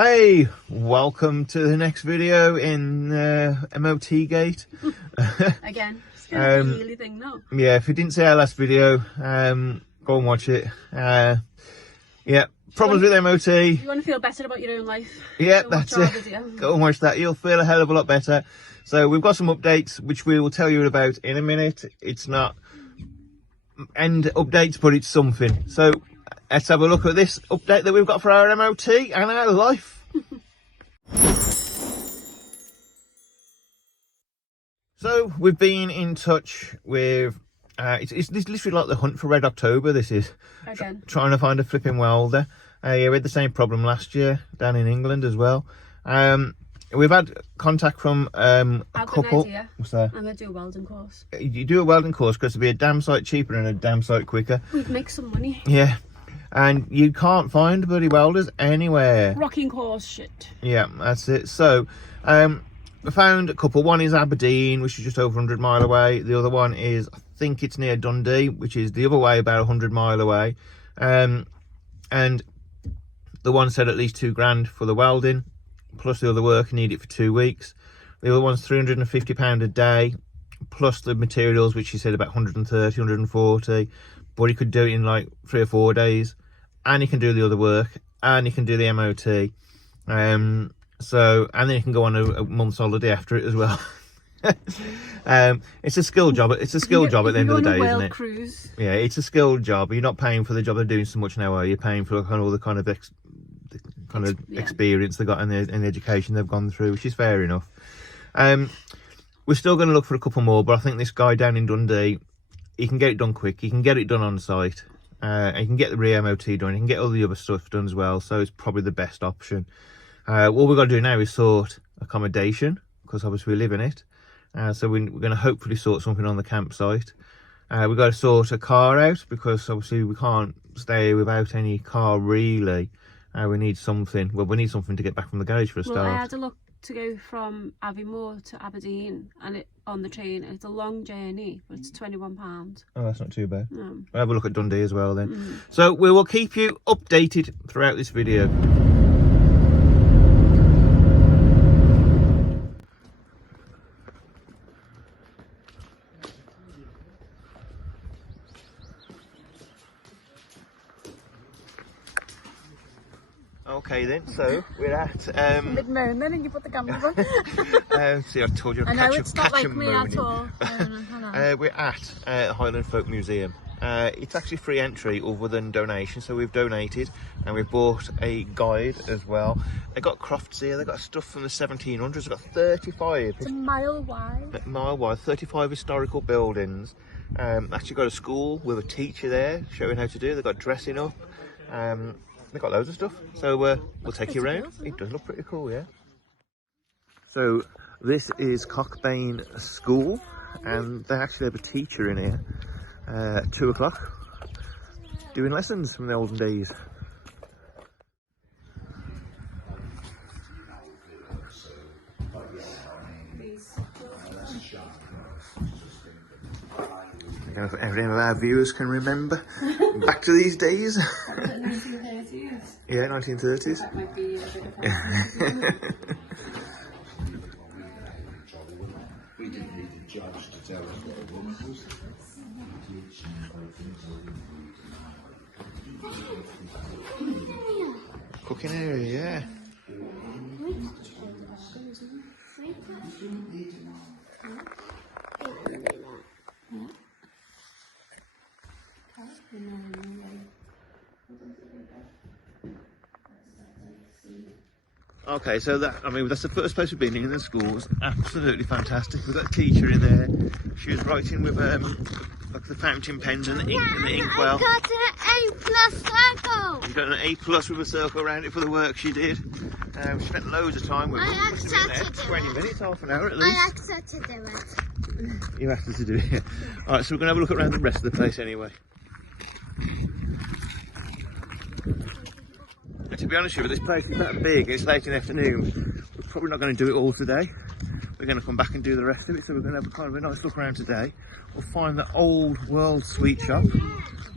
Hey, welcome to the next video in MOT Gate. Again, it's gonna be a yearly thing now. Yeah, if you didn't see our last video, go and watch it. Yeah, problems with MOT. You want to feel better about your own life? Yeah, Go that's watch our it. video. Go and watch that. You'll feel a hell of a lot better. So we've got some updates, which we will tell you about in a minute. It's not end updates, but it's something. So let's have a look at this update that we've got for our MOT and our life. So we've been in touch with, it's literally like the hunt for Red October, this is. Again. Trying to find a flipping welder. Yeah, we had the same problem last year down in England as well. We've had contact from a couple. What's that? I'm going to do a welding course. You do a welding course because it'll be a damn sight cheaper and a damn sight quicker. We'd make some money. Yeah. And you can't find bloody welders anywhere. Rocking course shit. Yeah, that's it. So, we found a couple. One is Aberdeen, which is just over 100 mile away. The other one is, I think it's near Dundee, which is the other way, about 100 mile away. And the one said at least £2,000 for the welding, plus the other work, you need it for 2 weeks. The other one's £350 a day, plus the materials, which he said about 130, 140. But he could do it in like 3 or 4 days, and he can do the other work, and he can do the MOT. So, and then you can go on a month's holiday after it as well. It's a skill job. It's a skill job at the end of the day, isn't it? Cruise. Yeah, it's a skill job. You're not paying for the job they're doing so much now, are you? You're paying for all the kind of experience they got and the education they've gone through, which is fair enough. We're still going to look for a couple more, but I think this guy down in Dundee, he can get it done quick. He can get it done on site. He can get the re-MOT done. He can get all the other stuff done as well. So it's probably the best option. What we've got to do now is sort accommodation, because obviously we live in it. So we're going to hopefully sort something on the campsite. We've got to sort a car out, because obviously we can't stay without any car really. We need something. Well, we need something to get back from the garage for a start. Well, I had a look to go from Aviemore to Aberdeen and on the train, and it's a long journey, but it's £21. Oh, that's not too bad. No. We'll have a look at Dundee as well then. So we will keep you updated throughout this video. Okay then, so we're at Mid-moon then, and you put the camera on. see, I told you. I know, it's not like me at all. We're at Highland Folk Museum. It's actually free entry other than donation, so we've donated and we've bought a guide as well. They've got crofts here, they've got stuff from the 1700s, they've got 35. It's a mile wide. Mile wide, 35 historical buildings. Actually got a school with a teacher there showing how to do it. They've got dressing up. They've got loads of stuff, so we'll take you around. It does look pretty cool, yeah. So this is Cockbane School, and they actually have a teacher in here at 2 o'clock doing lessons from the olden days. If any of our viewers can remember back to these days. 1930s. Yeah, 1930s. That might be a bit of We didn't need a judge to tell us what it was. Cooking area, yeah. Okay, so that's the first place we've been in the school. It's absolutely fantastic. We've got a teacher in there. She was writing with like the fountain pens and the inkwell. I got an A+ circle. You got an A+ with a circle around it for the work she did. She spent loads of time with it. I asked her to do 20 minutes, half an hour at least. I asked her to do it. You asked her to do it. Alright, so we're going to have a look around the rest of the place anyway. And to be honest with you, this place is that big, it's late in the afternoon. We're probably not going to do it all today. We're going to come back and do the rest of it, so we're going to have a kind of a nice look around today. We'll find the old world sweet shop.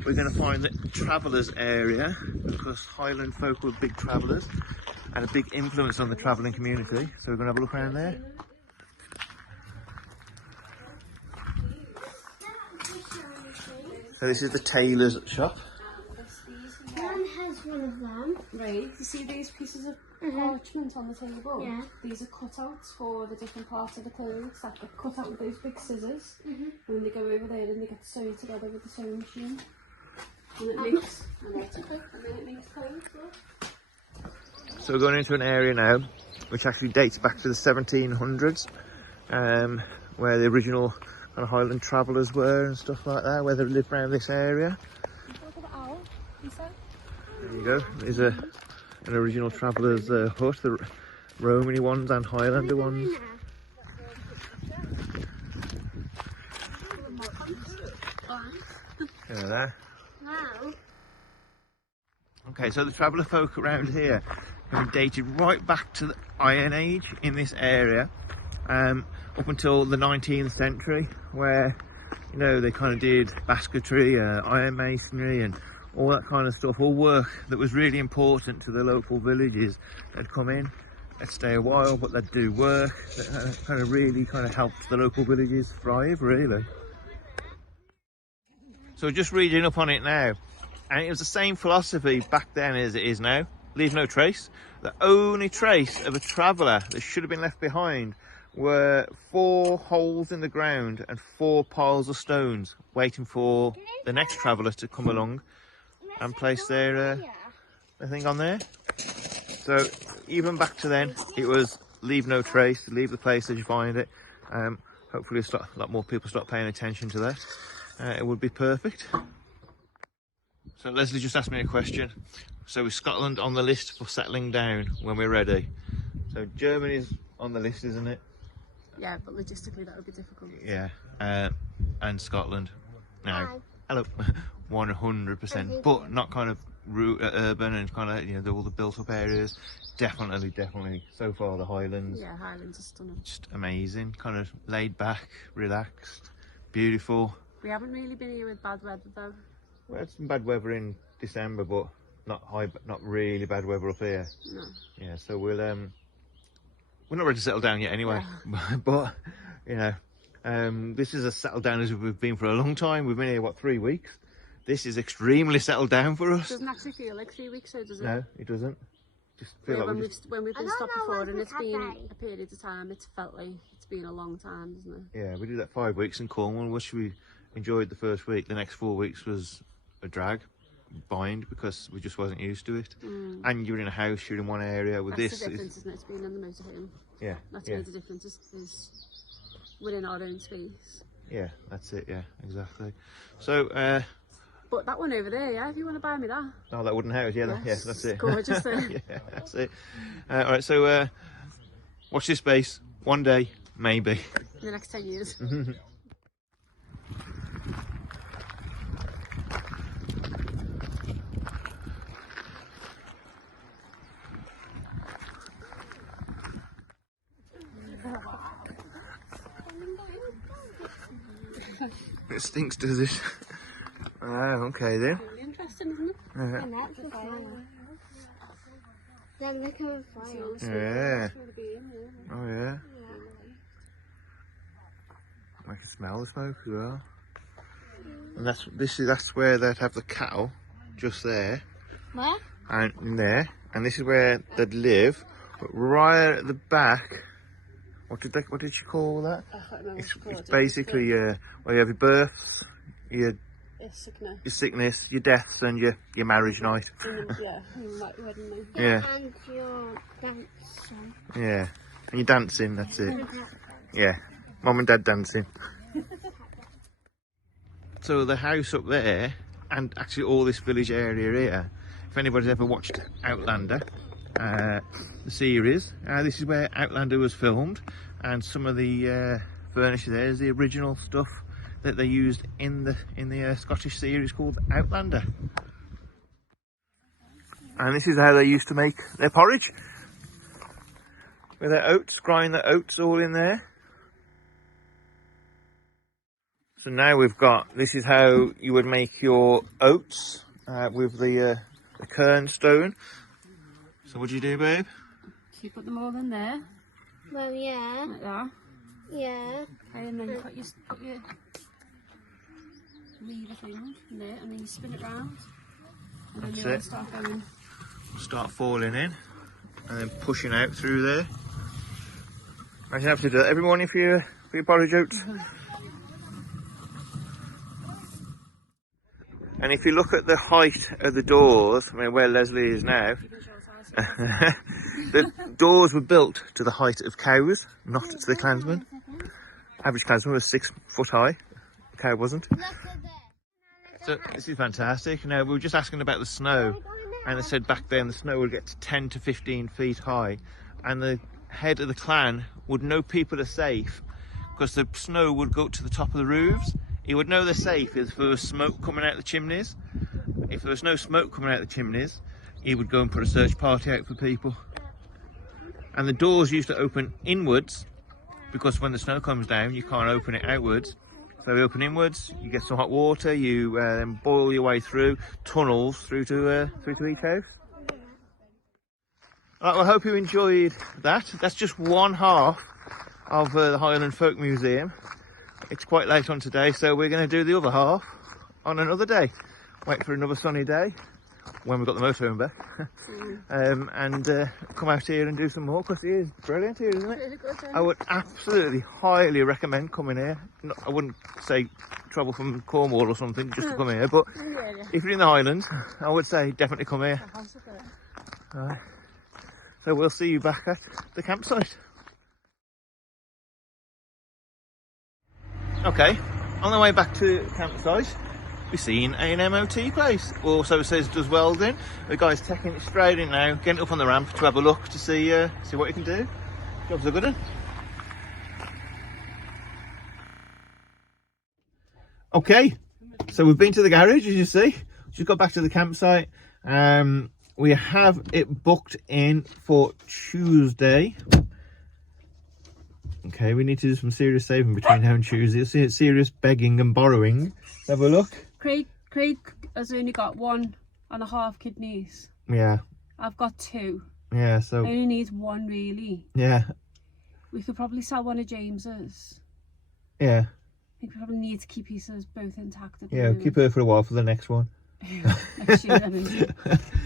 We're going to find the travellers area, because Highland folk were big travellers. and a big influence on the travelling community. So we're going to have a look around there. So this is the tailor's shop. Mum has one of them. Right, you see these pieces of parchment on the table? Yeah. These are cutouts for the different parts of the clothes that get cut out with those big scissors. And then they go over there and they get sewed together with the sewing machine. And it makes, and then it makes clothes. So we're going into an area now which actually dates back to the 1700s, where the original kind of Highland travellers were and stuff like that, where they lived around this area. Look at the owl inside. There you go. There's an original traveller's hut, the Romany ones and Highlander ones. There. Wow. Okay, so the traveller folk around here have been dated right back to the Iron Age in this area, up until the 19th century, where, you know, they kind of did basketry, iron masonry and all that kind of stuff, all work that was really important to the local villages. They'd come in, they'd stay a while, but they'd do work that kind of really helped the local villages thrive, really. So just reading up on it now, and it was the same philosophy back then as it is now. Leave no trace. The only trace of a traveller that should have been left behind were 4 holes in the ground and 4 piles of stones waiting for the next traveller to come along and place their thing on there. So even back to then, it was leave no trace, leave the place as you find it. Hopefully a lot more people start paying attention to that. It would be perfect. So Leslie just asked me a question. So is Scotland on the list for settling down when we're ready? So Germany's on the list, isn't it? Yeah, but logistically that would be difficult. Yeah, and Scotland. No, hello, 100%, but not kind of urban and kind of, you know, all the built-up areas. Definitely. So far, the Highlands. Yeah, Highlands are stunning. Just amazing, kind of laid back, relaxed, beautiful. We haven't really been here with bad weather though. We had some bad weather in December, but not really bad weather up here. No. Yeah, so we're not ready to settle down yet anyway. Yeah. But you know, this is as settled down as we've been for a long time. We've been here, what, 3 weeks? This is extremely settled down for us. It doesn't actually feel like 3 weeks, so does it? No, it doesn't. Just feel like when we've been stopped before and it's been happening. a period of time, it's felt like it's been a long time, doesn't it? Yeah, we did that 5 weeks in Cornwall, which we enjoyed the first week. The next 4 weeks was a drag, bind, because we just wasn't used to it. And you're in a house, you're in one area. With That's this, the difference, isn't it? It's being in the motorhome. Yeah, That's yeah. where the difference is we're in our own space. Yeah, that's it. Yeah, exactly. So, but that one over there, yeah, if you want to buy me that. oh, that wooden house, yeah, Yes, that's it. gorgeous. Yeah, that's it. All right, so watch this space. One day, maybe. In the next 10 years. It stinks, does it? Oh, okay then. Really interesting, isn't it? Yeah. And that's the fire. Then look at the fire. Yeah. Oh yeah. I can smell the smoke as well. And that's where they'd have the cattle, just there. Where? And in there. And this is where they'd live. But right at the back, what did you call that? I can't remember what you call It's it. basically where you have your births, your sickness, your deaths, and your marriage night. Yeah, wedding night. Yeah. And your dancing. Yeah. And you're dancing, that's it. Yeah. Mum and Dad dancing. So the house up there, and actually all this village area here, if anybody's ever watched Outlander, the series, this is where Outlander was filmed, and some of the furniture there is the original stuff that they used in the Scottish series called Outlander. And this is how they used to make their porridge, with their oats, grind the oats all in there. So now we've got, this is how you would make your oats with the kernstone. So what do you do, babe? So you put them all in there, Well, yeah. like that. Yeah. Okay, and then you put your lever thing in there, and then you spin it round. And then That's they'll it. start going. Start falling in and then pushing out through there. I have to do that every morning for your porridge oats. And if you look at the height of the doors, I mean where Leslie is now, the doors were built to the height of cows, not to the clansman. Average clansman was 6 foot high, the cow wasn't. Look at that. So this is fantastic. Now we were just asking about the snow, and they said back then the snow would get to 10 to 15 feet high, and the head of the clan would know people are safe because the snow would go up to the top of the roofs. He would know they're safe if there was smoke coming out the chimneys. If there was no smoke coming out the chimneys, he would go and put a search party out for people. And the doors used to open inwards because when the snow comes down you can't open it outwards. So they open inwards, you get some hot water, you then boil your way through tunnels through to each house. Right, well, I hope you enjoyed that. That's just one half of the Highland Folk Museum. It's quite late on today, so we're going to do the other half on another day. Wait for another sunny day when we've got the motorhome back, and come out here and do some more because it is brilliant here, isn't it? Really good, I would absolutely highly recommend coming here. I wouldn't say travel from Cornwall or something just to come here, but if you're in the Highlands, I would say definitely come here. Right. So we'll see you back at the campsite. Okay, on the way back to the campsite, we've seen an MOT place. Also says does welding. The guy's taking it straight in now, getting up on the ramp to have a look to see what he can do. Job's a good one. Okay, so we've been to the garage, as you see. Just got back to the campsite. We have it booked in for Tuesday. Okay, we need to do some serious saving between now and Tuesday. Serious begging and borrowing. Let's have a look. Craig has only got 1.5 kidneys. Yeah. I've got 2. Yeah, so... I only need 1 really. Yeah. We could probably sell one of James's. Yeah. I think we probably need to keep his both intact. At the Yeah, moment. keep her for a while for the next one. Next year, then, isn't it?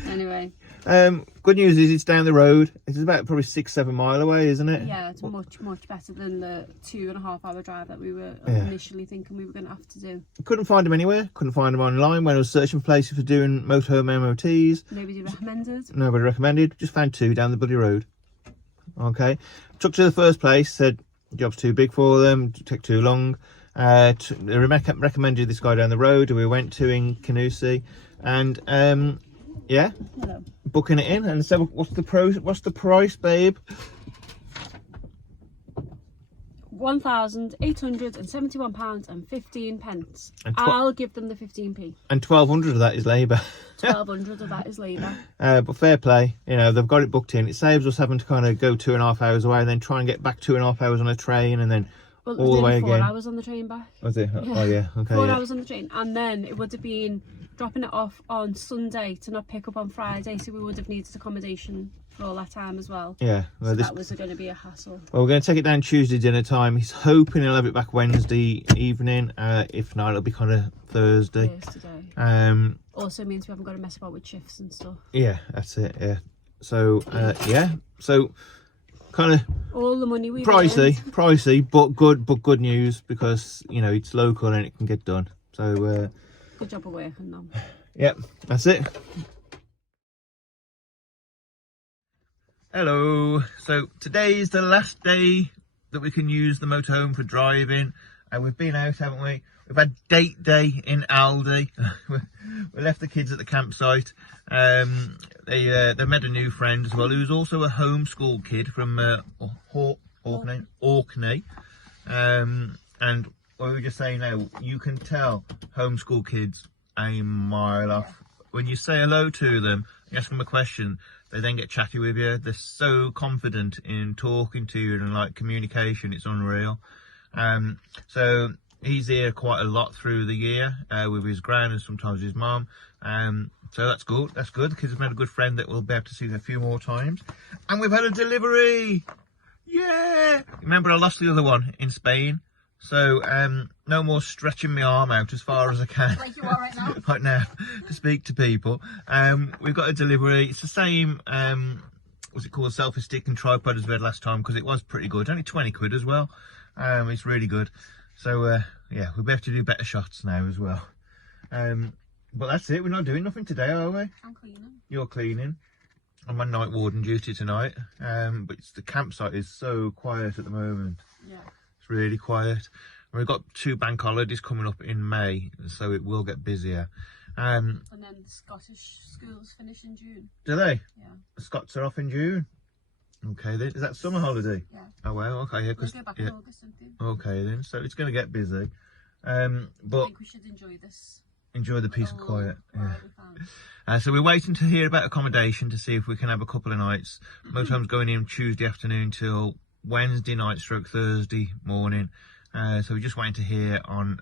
Anyway. Good news is it's down the road. It's about probably 6-7 mile away, isn't it? Yeah, it's much better than the 2.5 hour drive that we were Yeah. initially thinking we were going to have to do. Couldn't find them anywhere. Couldn't find them online when I was searching for places for doing motorhome MOTs. Nobody recommended. Nobody recommended. Just found 2 down the bloody road. Okay. Took to the first place. Said job's too big for them. Took too long. They recommended this guy down the road who we went to in Canusi, and yeah, Hello. booking it in and said, what's the price, babe? £1,871.15. And I'll give them the 15p. And 1,200 of that is labour. 1,200 of that is labour. But fair play, you know, they've got it booked in. It saves us having to kind of go 2.5 hours away and then try and get back 2.5 hours on a train and then Well, all the way four again. hours on the train back. Was it? Oh yeah, okay. 4 Yeah. hours on the train, and then it would have been dropping it off on Sunday to not pick up on Friday, so we would have needed accommodation for all that time as well. Yeah, well, So that was going to be a hassle. Well, we're going to take it down Tuesday dinner time. He's hoping he'll have it back Wednesday evening. If not, it'll be kind of Thursday. Today. Also means we haven't got to mess about with shifts and stuff. Yeah, that's it. Yeah. So yeah. So kind of all the money we pricey, but good news because you know it's local and it can get done. So good job of working them. Yep, that's it. Hello. So today is the last day that we can use the motorhome for driving. We've been out, haven't we? We've had date day in Aldi. We left the kids at the campsite. They met a new friend as well, who's also a homeschool kid from Orkney. And what we were just saying now, you can tell homeschool kids a mile off. When you say hello to them, you ask them a question, they then get chatty with you. They're so confident in talking to you and like communication, it's unreal. So he's here quite a lot through the year with his gran and sometimes his mum. So that's good. That's good. The kids have made a good friend that we'll be able to see a few more times. And we've had a delivery. Yeah. Remember, I lost the other one in Spain. So no more stretching my arm out as far as I can. Like you are right now. Right now, to speak to people. We've got a delivery. It's the same, what's it called, selfie stick and tripod as we had last time, because it was pretty good. Only 20 quid as well. It's really good. So yeah, we'll be able to do better shots now as well. But that's it. We're not doing nothing today, are we? I'm cleaning. You're cleaning. I'm on night warden duty tonight. But the campsite is so quiet at the moment. Yeah. It's really quiet. And we've got 2 bank holidays coming up in May, so it will get busier. And then the Scottish schools finish in June. Do they? Yeah. The Scots are off in June. Okay then. Is that summer holiday? Yeah. Oh well, okay, yeah, We'll because go back in August, don't they? okay then. So it's gonna get busy. I But think we should enjoy this. enjoy the peace and little quiet. Yeah. ride we found. So we're waiting to hear about accommodation to see if we can have a couple of nights. Motorhome's going in Tuesday afternoon till Wednesday night stroke Thursday morning. So we're just waiting to hear on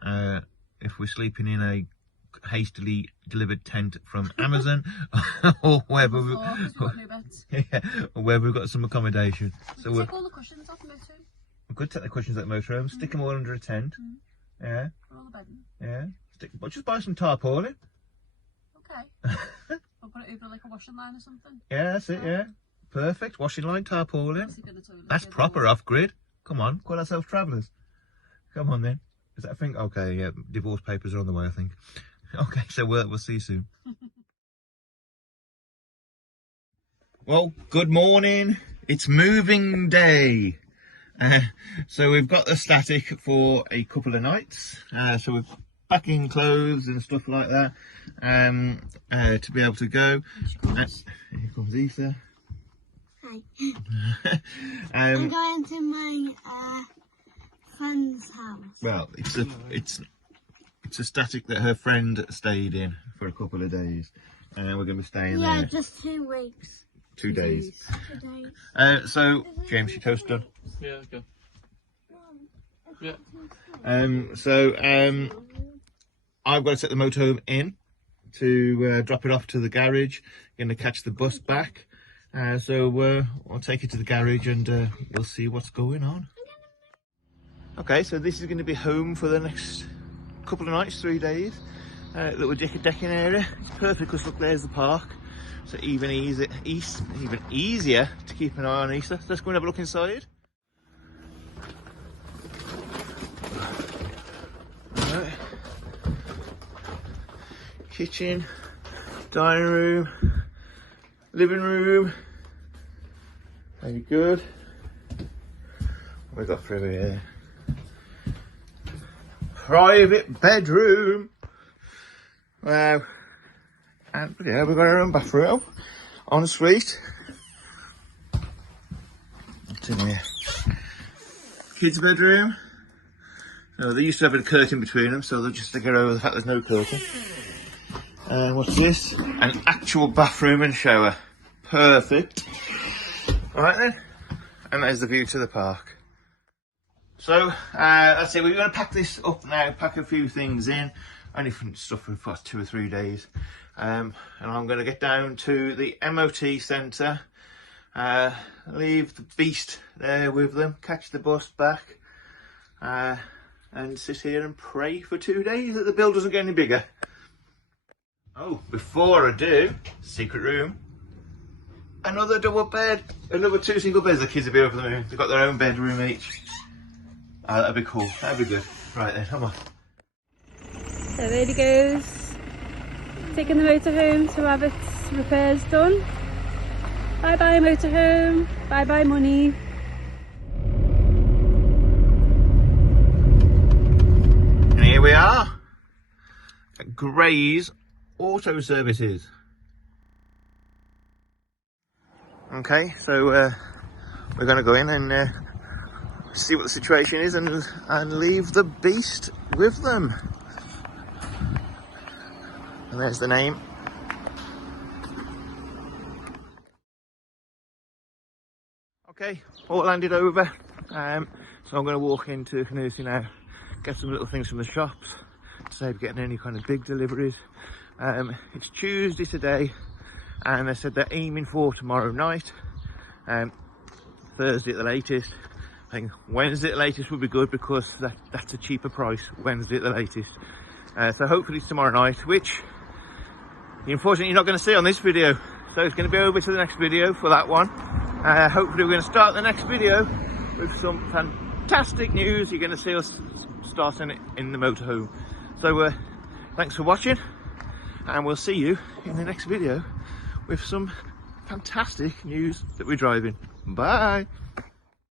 if we're sleeping in a hastily delivered tent from Amazon or whether we, We've got new beds. yeah, or whether we've got some accommodation. So We we're, take all the cushions off the motor we could take the cushions at the motorhome, stick them all under a tent. Yeah, for all the bedding. yeah. But just buy some tarpaulin. Okay. We'll put it over like a washing line or something. Yeah, that's it, yeah. Perfect. Washing line, tarpaulin. Obviously bit of toilet That's paper. proper off-grid. Come on, call ourselves travellers. Come on then. Is that a thing? Okay, yeah, divorce papers are on the way, I think. Okay, so we'll see you soon. Well, good morning. It's moving day. So we've got the static for a couple of nights. So we're packing clothes and stuff like that to be able to go. Here comes Etha. Hi. I'm going to my friend's house. Well, it's a static that her friend stayed in for a couple of days, and we're going to be staying Yeah, there just 2 weeks. 2 days. 2 days. So James, your toast done? Yeah, go. Yeah. I've got to set the motorhome in to drop it off to the garage. Going to catch the bus back. So I'll take it to the garage and we'll see what's going on. Okay, so this is going to be home for the next couple of nights, 3 days. Little decking area. It's perfect because look, there's the park. So even easier to keep an eye on Easter. Let's go and have a look inside. Right. Kitchen, dining room, living room. Very good. What have we got through here? Private bedroom. Wow. And yeah, we've got our own bathroom. En suite. What's in here? Kids' bedroom. So they used to have a curtain between them, so they'll just get over the fact there's no curtain. And what's this? An actual bathroom and shower. Perfect. Alright then. And there's the view to the park. So, that's it. We're going to pack this up now, pack a few things in. Only stuff for 2 or 3 days. And I'm going to get down to the MOT centre, leave the beast there with them, catch the bus back, and sit here and pray for 2 days that the bill doesn't get any bigger. Oh, before I do, secret room. Another double bed, another 2 single beds. The kids will be over the moon. They've got their own bedroom each. That'd be cool. That'd be good. Right then, come on. So there he goes, taking the motorhome to have its repairs done. Bye bye motorhome, bye bye money. And here we are at Gray's Auto Services. Okay, so we're going to go in and see what the situation is and leave the beast with them. And there's the name. Okay, all landed over. So I'm going to walk into Canusi now, get some little things from the shops to save getting any kind of big deliveries. It's Tuesday today, and they said they're aiming for tomorrow night, Thursday at the latest. I think Wednesday at the latest would be good because that's a cheaper price, Wednesday at the latest. So hopefully it's tomorrow night, which unfortunately you're not going to see on this video. So it's going to be over to the next video for that one. Hopefully we're going to start the next video with some fantastic news. You're going to see us starting it in the motorhome. So thanks for watching, and we'll see you in the next video with some fantastic news that we're driving. Bye.